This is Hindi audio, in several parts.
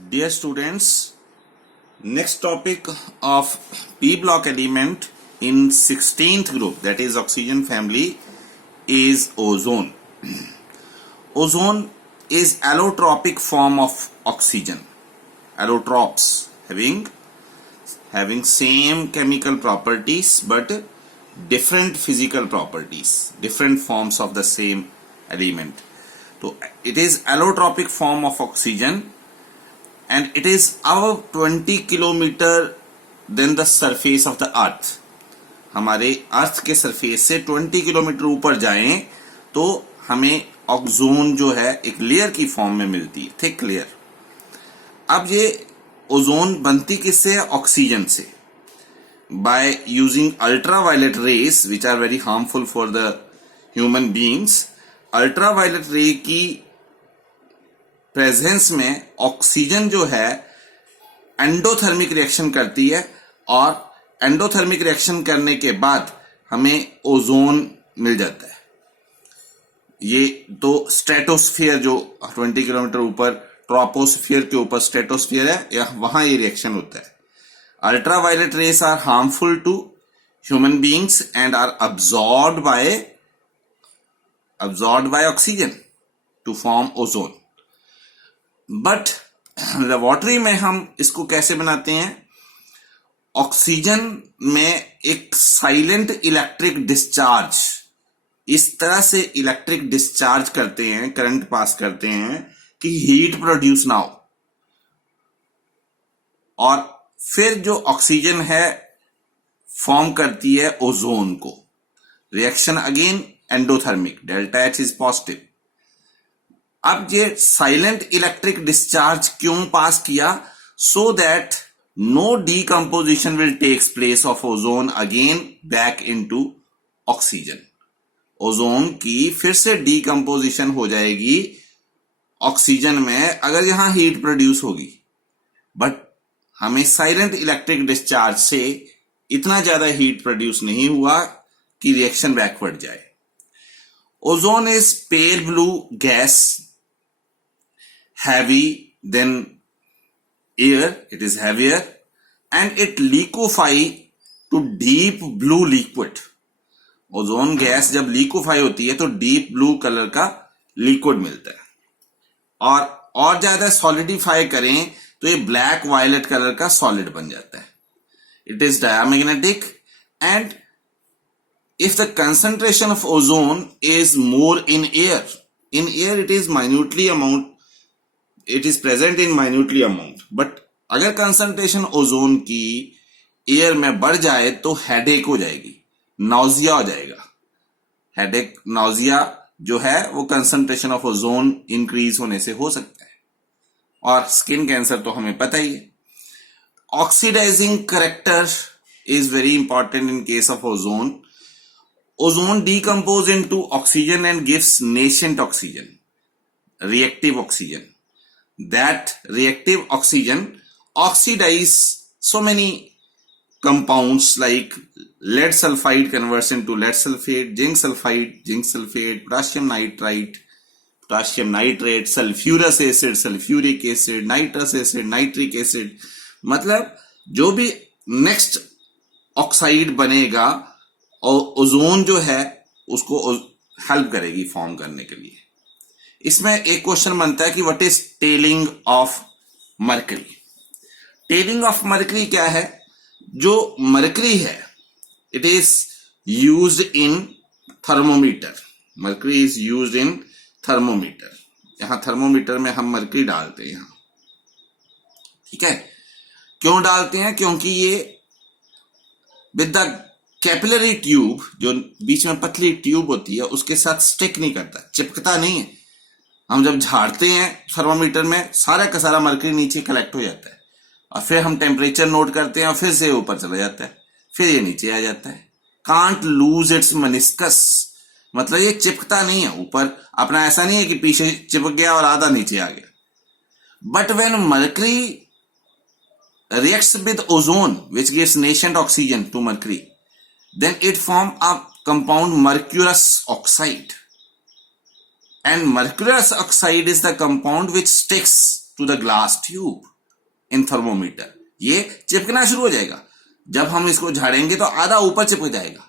Dear students, next topic of P block element in 16th group, that is oxygen family, is ozone. Ozone is allotropic form of oxygen. Allotropes having same chemical properties but different physical properties, different forms of the same element. So it is allotropic form of oxygen and it is above 20 kilometre than the surface of the earth. हमारे अर्थ के सरफेस से 20 किलोमीटर ऊपर जाएं तो हमें ओजोन जो है एक लेयर की फॉर्म में मिलती है, थिक लेयर. अब ये ओजोन बनती किससे है? ऑक्सीजन से. By using ultraviolet rays which are very harmful for the human beings. Ultraviolet ray की प्रेजेंस में ऑक्सीजन जो है एंडोथर्मिक रिएक्शन करती है और एंडोथर्मिक रिएक्शन करने के बाद हमें ओजोन मिल जाता है. ये तो स्ट्रेटोस्फीयर जो 20 किलोमीटर ऊपर ट्रोपोस्फीयर के ऊपर स्ट्रेटोस्फीयर है, या वहां ये रिएक्शन होता है. Ultraviolet rays are harmful to human beings and are absorbed by oxygen to form ozone. But laboratory में हम इसको कैसे बनाते हैं? ऑक्सीजन में एक साइलेंट इलेक्ट्रिक डिस्चार्ज, इस तरह से इलेक्ट्रिक डिस्चार्ज करते हैं, करंट पास करते हैं कि हीट प्रोड्यूस ना हो, और फिर जो ऑक्सीजन है फॉर्म करती है ओजोन को. Reaction again endothermic, delta H is positive. अब ये साइलेंट इलेक्ट्रिक डिस्चार्ज क्यों पास किया? So that no decomposition will takes place of ozone again back into oxygen. Ozone की फिर से डीकंपोजिशन हो जाएगी ऑक्सीजन में अगर यहां हीट प्रोड्यूस होगी. बट हमें साइलेंट इलेक्ट्रिक डिस्चार्ज से इतना ज्यादा हीट प्रोड्यूस नहीं हुआ कि रिएक्शन बैकवर्ड जाए. Ozone is pale blue gas, heavy than air, it is heavier, and it liquefy to deep blue liquid. Ozone gas जब लिक्विफाई होती है तो डीप ब्लू कलर का लिक्विड मिलता है, और ज्यादा सॉलिडिफाई करें तो ये ब्लैक वायलेट कलर का सॉलिड बन जाता है. It is diamagnetic and if the concentration of ozone is more in air it is present in minutely amount, but अगर concentration ozone की एयर में बढ़ जाए तो हेडेक हो जाएगी, नाउजिया हो जाएगा. हेडेक नाउजिया जो है वो concentration of ozone इंक्रीज होने से हो सकता है, और स्किन कैंसर तो हमें पता ही है. Oxidising character is very important in case of ozone. Ozone decomposes into oxygen and gives nascent oxygen, reactive oxygen. That reactive oxygen oxidizes so many compounds like lead sulfide converts into lead sulfate, zinc sulfate, potassium nitrite, potassium nitrate, sulfurous acid, sulfuric acid, nitrous acid, nitric acid. मतलब जो भी नेक्स्ट ऑक्साइड बनेगा ओजोन जो है उसको हेल्प करेगी फॉर्म करने के लिए. इसमें एक क्वेश्चन बनता है कि what is telling of mercury. Telling of mercury क्या है? जो मरकरी है it is used in thermometer. Mercury is used in thermometer. यहां थर्मोमीटर में हम मरकरी डालते हैं यहां, ठीक है. क्यों डालते हैं? क्योंकि ये विद द कैपिलरी ट्यूब, जो बीच में पतली ट्यूब होती है, उसके साथ स्टिक नहीं करता, चिपकता नहीं है. हम जब झाड़ते हैं थर्मोमीटर में सारा का सारा मरकरी नीचे कलेक्ट हो जाता है, और फिर हम टेम्परेचर नोट करते हैं और फिर से ऊपर चला जाता है, फिर ये नीचे आ जाता है. कांट लूज इट्स मेनिस्कस, मतलब ये चिपकता नहीं है ऊपर. अपना ऐसा नहीं है कि पीछे चिपक गया और आधा नीचे आ गया. But when mercury reacts with ozone which gives nascent oxygen to mercury, then it form a compound mercurous oxide, and mercurous oxide is the compound which sticks to the glass tube. In thermometer, ये चिपकना शुरू हो जाएगा। जब हम इसको झाड़ेंगे तो आधा ऊपर चिपक जाएगा।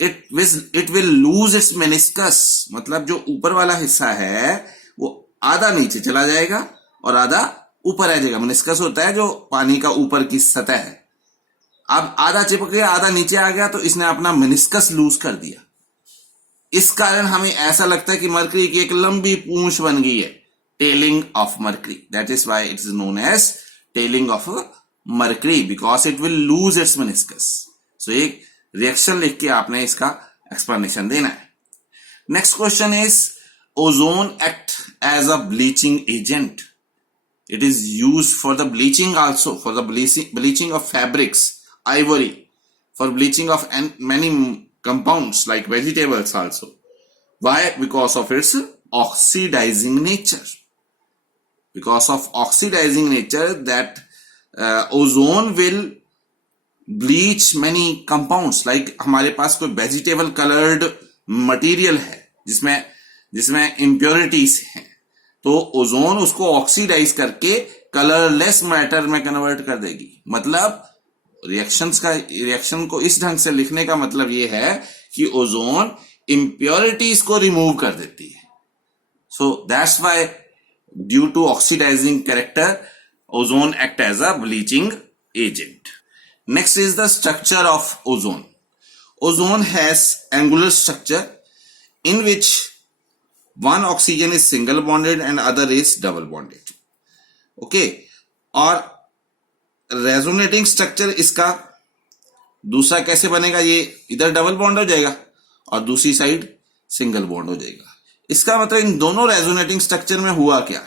It will lose its meniscus, मतलब जो ऊपर वाला हिस्सा है वो आधा नीचे चला जाएगा और आधा ऊपर आ जाएगा। मेनिस्कस होता है जो पानी का ऊपर की सतह है। अब आधा चिपक गया, आधा नीचे आ गया, तो इसने अपना मेनिस्कस लूज कर दिया। इस कारण हमें ऐसा लगता है कि मरकरी की एक लंबी पूंछ बन गई है, tailing of mercury. That is why it is known as tailing of mercury, because it will lose its meniscus. So एक रिएक्शन लिख के आपने इसका एक्सप्लेनेशन देना है। Next question is ozone act as a bleaching agent. It is used for the bleaching also, for the bleaching of fabrics, ivory, for bleaching of many compounds like vegetables also. Why? Because of its oxidizing nature. Because of oxidizing nature, that ozone will bleach many compounds. Like हमारे पास कोई vegetable colored material है जिसमें impurities हैं, तो ओजोन उसको ऑक्सीडाइज करके कलरलेस मैटर में कन्वर्ट कर देगी। मतलब रिएक्शन को इस ढंग से लिखने का मतलब ये है कि ओजोन इंप्योरिटीज को रिमूव कर देती है। So that's why due to oxidising character ozone act as a bleaching agent. Next is the structure of ozone. Ozone has angular structure in which one oxygen is single bonded and other is double bonded. Okay, और रेजोनेटिंग स्ट्रक्चर इसका दूसरा कैसे बनेगा, ये इधर डबल बॉन्ड हो जाएगा और दूसरी साइड सिंगल बॉन्ड हो जाएगा। इसका मतलब इन दोनों रेजोनेटिंग स्ट्रक्चर में हुआ क्या,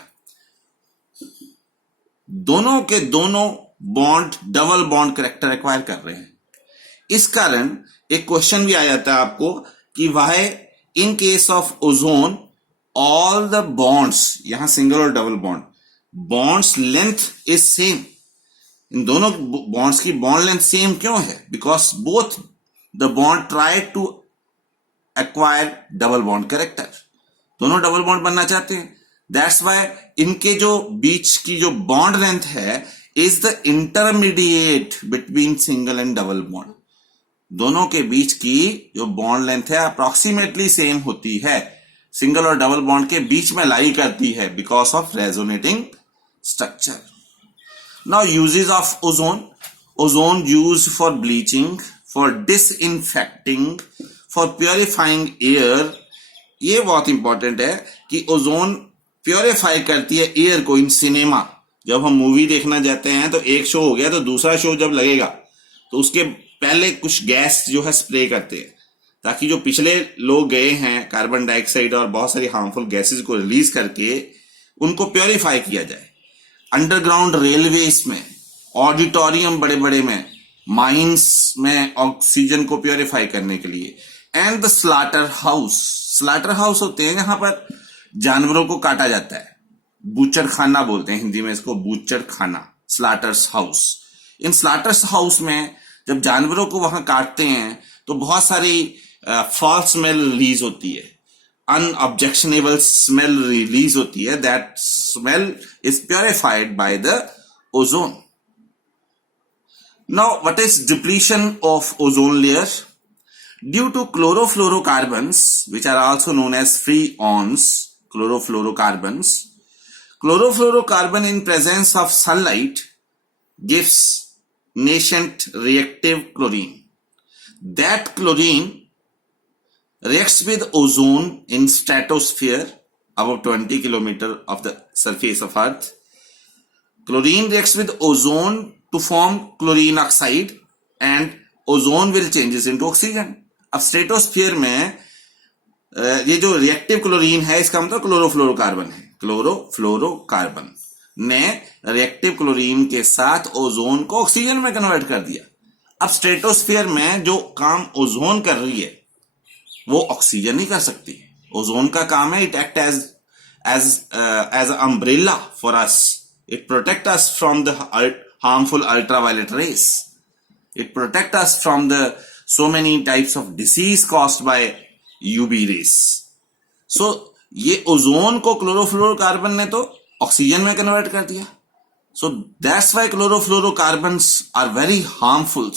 दोनों के दोनों bond double bond character acquire कर रहे हैं। इस कारण एक क्वेश्चन भी आ जाता है आपको कि why in case of ozone all the bonds, यहां सिंगल और double bonds length is same, इन दोनों बॉन्ड्स की बॉन्ड लेंथ सेम क्यों है? Because both the bond try to acquire double bond character, दोनों डबल बॉन्ड बनना चाहते हैं। दैट्स वाई इनके जो बीच की जो बॉन्ड लेंथ है is the intermediate between single and double bond. दोनों के बीच की जो बॉन्ड लेंथ है अप्रोक्सीमेटली सेम होती है, सिंगल और डबल बॉन्ड के बीच में लाई करती है because of resonating structure. Now uses of ozone used for bleaching, for disinfecting, for purifying air. ये बहुत इंपॉर्टेंट है कि ओजोन प्योरीफाई करती है एयर को। इन सिनेमा जब हम मूवी देखना जाते हैं तो एक शो हो गया तो दूसरा शो जब लगेगा तो उसके पहले कुछ गैस जो है स्प्रे करते हैं ताकि जो पिछले लोग गए हैं कार्बन डाइऑक्साइड और बहुत सारी हार्मफुल गैसेस को रिलीज करके उनको प्योरीफाई किया जाए। अंडरग्राउंड रेलवेज में, ऑडिटोरियम बड़े बड़े में, माइंस में ऑक्सीजन को प्योरीफाई करने के लिए। एंड द स्लाटर हाउस होते हैं जहां पर जानवरों को काटा जाता है, बूचर खाना बोलते हैं हिंदी में इसको, बूचर खाना, स्लाटर्स हाउस। इन स्लाटर्स हाउस में जब जानवरों को वहां काटते हैं तो बहुत सारी फॉल्स स्मेल रिलीज होती है, अनऑब्जेक्शनेबल स्मेल रिलीज होती है। That smell is purified by the ozone. Now what is depletion of ozone layer? Due to chlorofluorocarbons which are also known as freons, chlorofluorocarbon in presence of sunlight gives nascent reactive chlorine. That chlorine reacts with ozone in stratosphere above 20 kilometer of the surface of Earth. Chlorine reacts with ozone to form chlorine oxide and ozone will changes into oxygen. अब स्ट्रेटोस्फीयर में ये जो रिएक्टिव क्लोरीन है इसका मतलब क्लोरोफ्लोरोकार्बन है। क्लोरोफ्लोरोकार्बन ने रिएक्टिव क्लोरीन के साथ ओजोन को ऑक्सीजन में कन्वर्ट कर दिया। अब स्ट्रेटोस्फीयर में जो काम ओजोन कर रही है वो ऑक्सीजन नहीं कर सकती। ओजोन का काम है it act as umbrella for us, it protect us from the harmful ultraviolet rays, it protect us from the so many types of disease caused by UV rays. So ये ओजोन को क्लोरोफ्लोरोकार्बन ने तो ऑक्सीजन में कन्वर्ट कर दिया। So that's why chlorofluorocarbons are very harmful,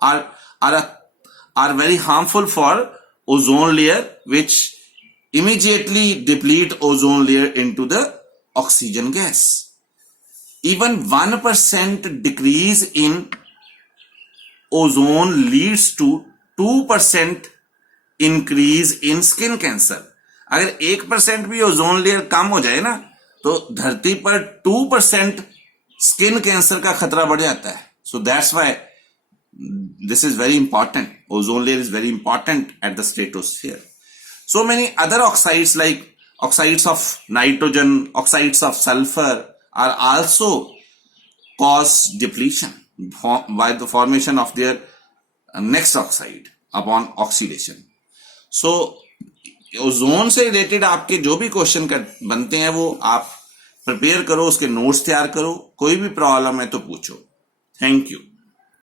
are very harmful for ozone layer, which immediately deplete ozone layer into the oxygen gas. Even 1% decrease in ozone leads to 2% increase in skin cancer. अगर 1% भी ओजोन लेयर कम हो जाए ना तो धरती पर 2% स्किन कैंसर का खतरा बढ़ जाता है. So that's why this is very important. Ozone layer is very important at the stratosphere. So many other oxides like oxides of nitrogen, oxides of sulfur are also cause depletion by the formation of their next oxide upon oxidation. So ozone से रिलेटेड आपके जो भी क्वेश्चन बनते हैं वो आप प्रिपेयर करो, उसके नोट्स तैयार करो, कोई भी प्रॉब्लम है तो पूछो. Thank you.